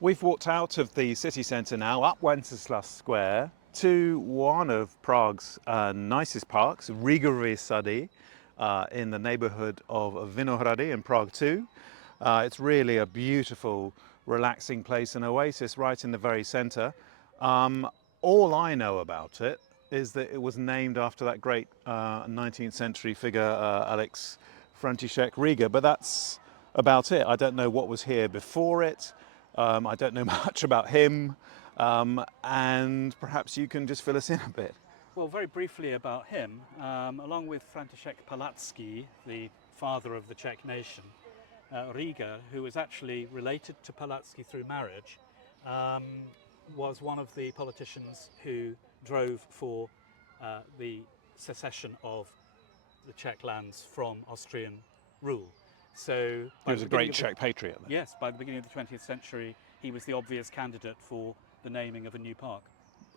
We've walked out of the city centre now, up Wenceslas Square, to one of Prague's nicest parks, Riegrovy Sady, in the neighbourhood of Vinohrady in Prague too. It's really a beautiful, relaxing place, an oasis right in the very centre. All I know about it is that it was named after that great 19th century figure, Alex František Riga, but that's about it. I don't know what was here before it. I don't know much about him, and perhaps you can just fill us in a bit. Well, very briefly about him, along with František Palacký, the father of the Czech nation, Riga, who was actually related to Palacký through marriage, was one of the politicians who drove for the secession of the Czech lands from Austrian rule. So He was a great Czech patriot. Yes, by the beginning of the 20th century, he was the obvious candidate for the naming of a new park.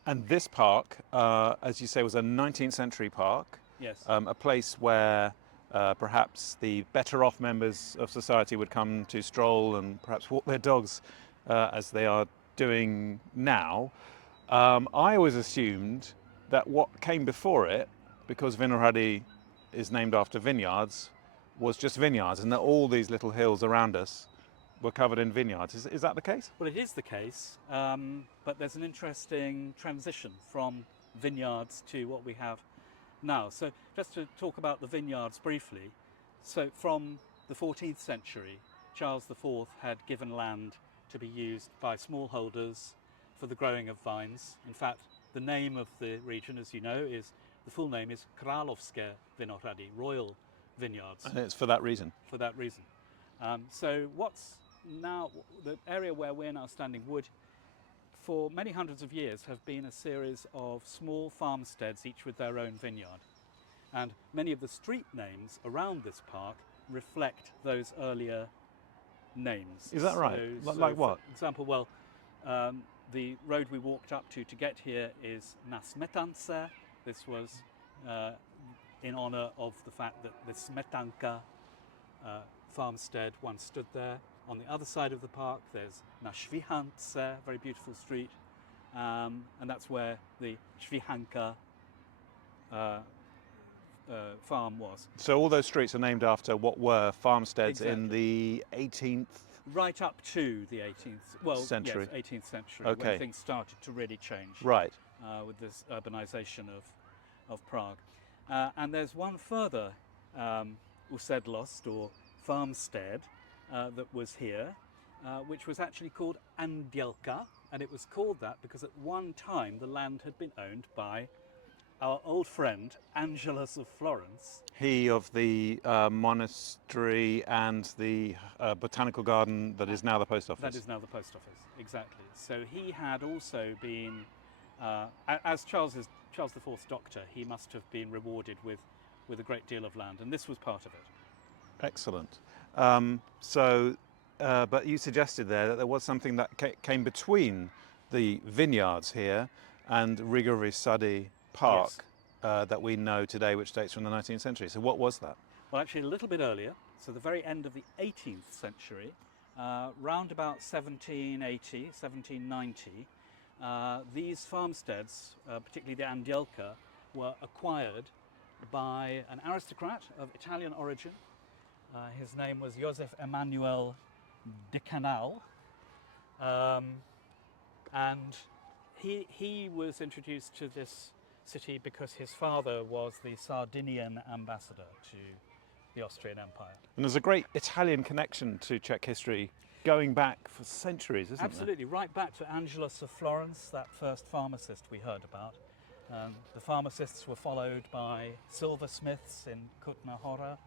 And this park, as you say, was a 19th century park. Yes. A place where perhaps the better off members of society would come to stroll and perhaps walk their dogs as they are doing now. I always assumed that what came before it, because Vinohrady is named after vineyards, was just vineyards, and that all these little hills around us were covered in vineyards. Is that the case? Well, it is the case, but there's an interesting transition from vineyards to what we have now. So just to talk about the vineyards briefly, so from the 14th century, Charles IV had given land to be used by smallholders for the growing of vines. In fact, the name of the region, as you know, the full name is Královské Vinohrady, Royal Vineyards. And it's for that reason. For that reason. So what's now the area where we're now standing would, for many hundreds of years, have been a series of small farmsteads, each with their own vineyard. And many of the street names around this park reflect those earlier names. Is that right? Like what? For example, well, the road we walked up to get here is Na Smetance. This was in honour of the fact that the Smetanka farmstead once stood there. On the other side of the park, there's Na Švihance, very beautiful street, and that's where the Švihanka farm was. So all those streets are named after what were farmsteads in the 18th? Right up to the 18th century. Yes, 18th century, Okay. when things started to really change. Right. With this urbanization of Prague. And there's one further usedlost or farmstead that was here, which was actually called Andělka, and it was called that because at one time the land had been owned by our old friend Angelus of Florence. He of the monastery and the botanical garden that is now the post office. That is now the post office, exactly. So he had also been, as Charles IV's doctor, he must have been rewarded with a great deal of land, and this was part of it. Excellent. But you suggested there that there was something that came between the vineyards here and Riegrovy Sady Park. Yes. That we know today, which dates from the 19th century. So what was that? Well, actually a little bit earlier, so the very end of the 18th century, round about 1780, 1790, these farmsteads, particularly the Andělka, were acquired by an aristocrat of Italian origin. His name was Josef Emanuel de Canal, and he was introduced to this city because his father was the Sardinian ambassador to the Austrian Empire. And there's a great Italian connection to Czech history going back for centuries, isn't Absolutely, right back to Angelus of Florence, that first pharmacist we heard about. The pharmacists were followed by silversmiths in Kutna Hora.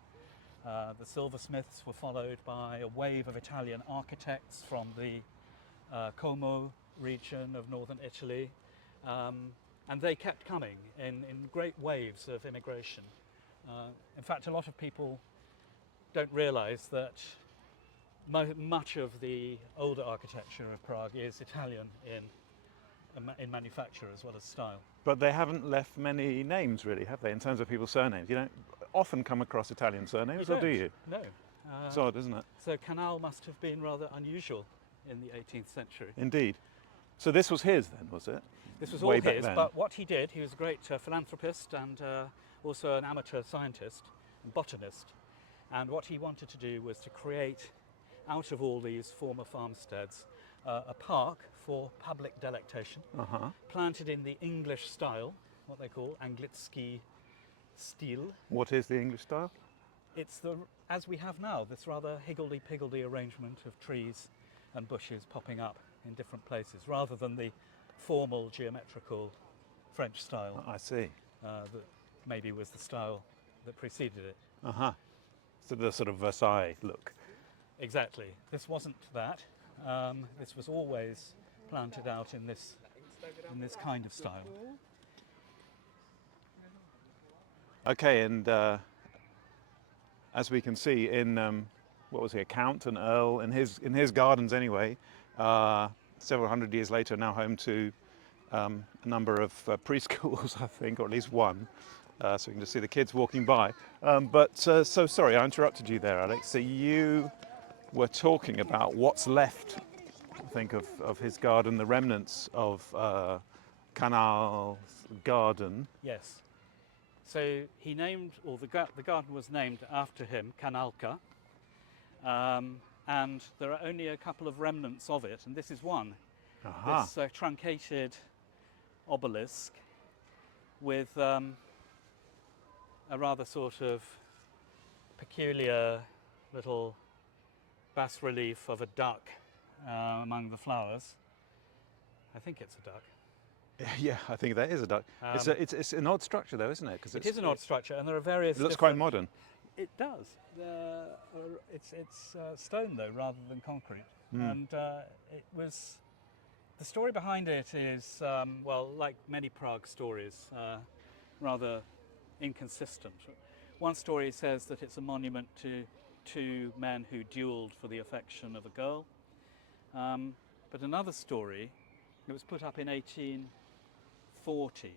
The silversmiths were followed by a wave of Italian architects from the Como region of northern Italy. And they kept coming in great waves of immigration. In fact, a lot of people don't realise that much of the older architecture of Prague is Italian in manufacture as well as style. But they haven't left many names, really, have they, in terms of people's surnames? You don't often come across Italian surnames, or do you? No. It's odd, isn't it? So Canal must have been rather unusual. in the 18th century. Indeed. So this was his then, was it? This was Way all back his, then. but what he did, he was a great philanthropist and also an amateur scientist and botanist. And what he wanted to do was to create, out of all these former farmsteads, a park for public delectation, Uh-huh. planted in the English style, what they call Anglitsky style. What is the English style? It's as we have now, this rather higgledy-piggledy arrangement of trees and bushes popping up in different places, rather than the formal geometrical French style I see. that maybe was the style that preceded it. Uh-huh. So the sort of Versailles look. Exactly. This wasn't that. This was always planted out in this kind of style. Okay, and as we can see in what was he, a count, an earl, in his gardens anyway, several hundred years later, now home to a number of preschools, I think, or at least one. So we can just see the kids walking by. So sorry, I interrupted you there, Alex. So you were talking about what's left, I think, of his garden, the remnants of Canal's garden. Yes. So he named, or the garden was named after him, Kanálka, and there are only a couple of remnants of it, and this is one. Aha. This truncated obelisk with a rather sort of peculiar little bas relief of a duck among the flowers. I think it's a duck. Yeah, I think that is a duck. It's an odd structure, though, isn't it? Because It is an odd structure, and there are various. It looks quite modern. It does. It's stone though, rather than concrete, and it was. The story behind it is well, like many Prague stories, rather inconsistent. One story says that it's a monument to two men who duelled for the affection of a girl, but another story, it was put up in 1840,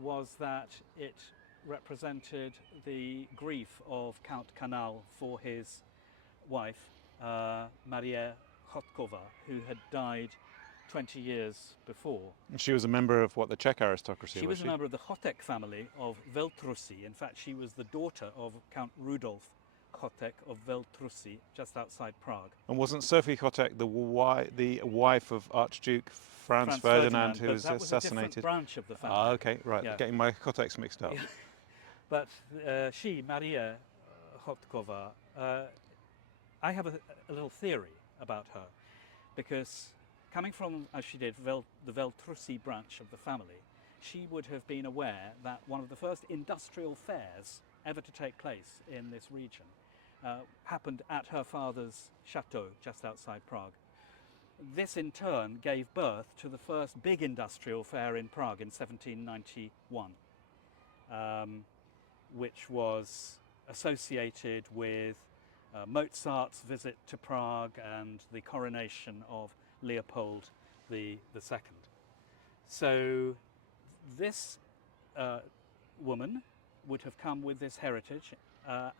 was that it represented the grief of Count Canal for his wife, Maria Chotkova, who had died 20 years before. She was a member of what, the Czech aristocracy? She was a member of the Chotek family of Veltrusy. In fact, she was the daughter of Count Rudolf Chotek of Veltrusy, just outside Prague. And wasn't Sophie Chotek the wife of Archduke Franz Ferdinand, who was assassinated? That was a different branch of the family. Ah, okay, right. Yeah. Getting my Choteks mixed up. But she, Maria Chotkova, I have a little theory about her, because coming from, as she did, the Veltrusy branch of the family, she would have been aware that one of the first industrial fairs ever to take place in this region happened at her father's chateau just outside Prague. This in turn gave birth to the first big industrial fair in Prague in 1791, which was associated with Mozart's visit to Prague and the coronation of Leopold the Second. So this woman would have come with this heritage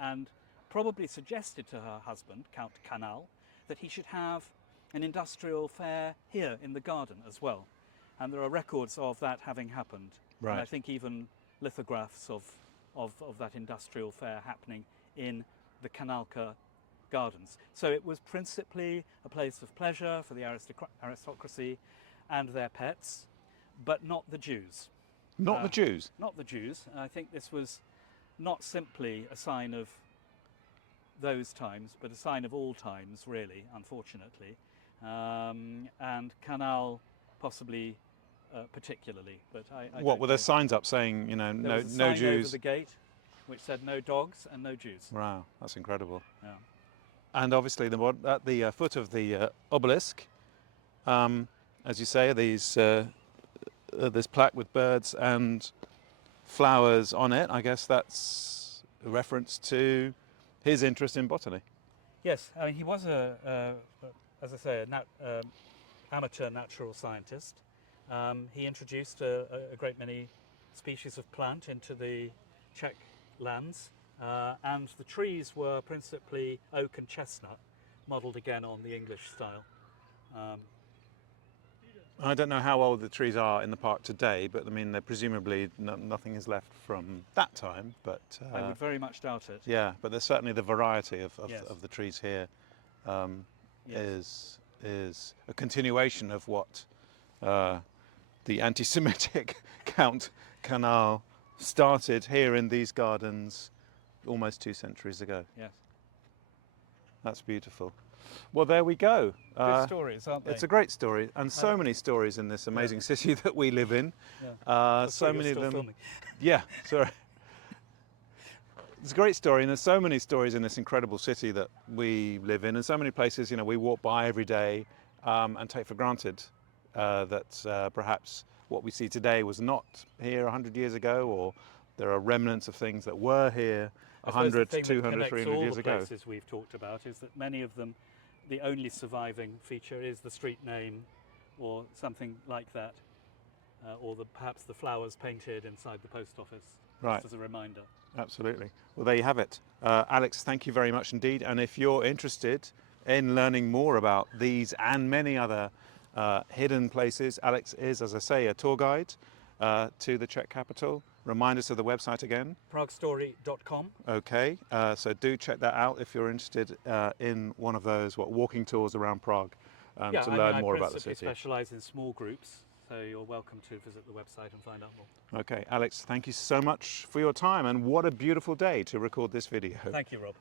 and probably suggested to her husband, Count Canal, that he should have an industrial fair here in the garden as well. And there are records of that having happened. Right. And I think even lithographs of that industrial fair happening in the Kanálka gardens. So it was principally a place of pleasure for the aristocracy and their pets, but not the Jews. Not the Jews? Not the Jews. I think this was not simply a sign of those times, but a sign of all times, really, unfortunately. And Canal possibly particularly. But I What, were there signs up saying, you know, there was a no sign Jews? over the gate which said no dogs and no Jews. Wow, that's incredible. Yeah. And obviously, at the foot of the obelisk, as you say, this plaque with birds and flowers on it. I guess that's a reference to his interest in botany. Yes, I mean, he was as I say, an amateur natural scientist. He introduced a great many species of plant into the Czech lands, and the trees were principally oak and chestnut, modelled again on the English style. I don't know how old the trees are in the park today, but I mean, they're presumably nothing is left from that time. But I would very much doubt it. yeah, but there's certainly the variety Yes. of the trees here Yes. is a continuation of what the anti-Semitic Count Canal started here in these gardens almost 2 centuries ago. Yes. That's beautiful. Well, there we go. Good stories, aren't they? It's a great story, and so many stories in this amazing city that we live in. Yeah. So many of them. Filming. Yeah, sorry. It's a great story, and there's so many stories in this incredible city that we live in, and so many places, you know, we walk by every day and take for granted that perhaps what we see today was not here 100 years ago, or there are remnants of things that were here I suppose 100, the thing 200, that connects 300 all years the ago. places we've talked about is that many of them, the only surviving feature is the street name or something like that, or perhaps the flowers painted inside the post office, Right. just as a reminder. Absolutely. Well, there you have it. Alex, thank you very much indeed. And if you're interested in learning more about these and many other hidden places, Alex is, as I say, a tour guide to the Czech capital. Remind us of the website again. Praguestory.com. Okay, so do check that out if you're interested in one of those walking tours around Prague to learn more about the I city. specialise in small groups, so you're welcome to visit the website and find out more. Okay, Alex, thank you so much for your time, and what a beautiful day to record this video. Thank you, Rob.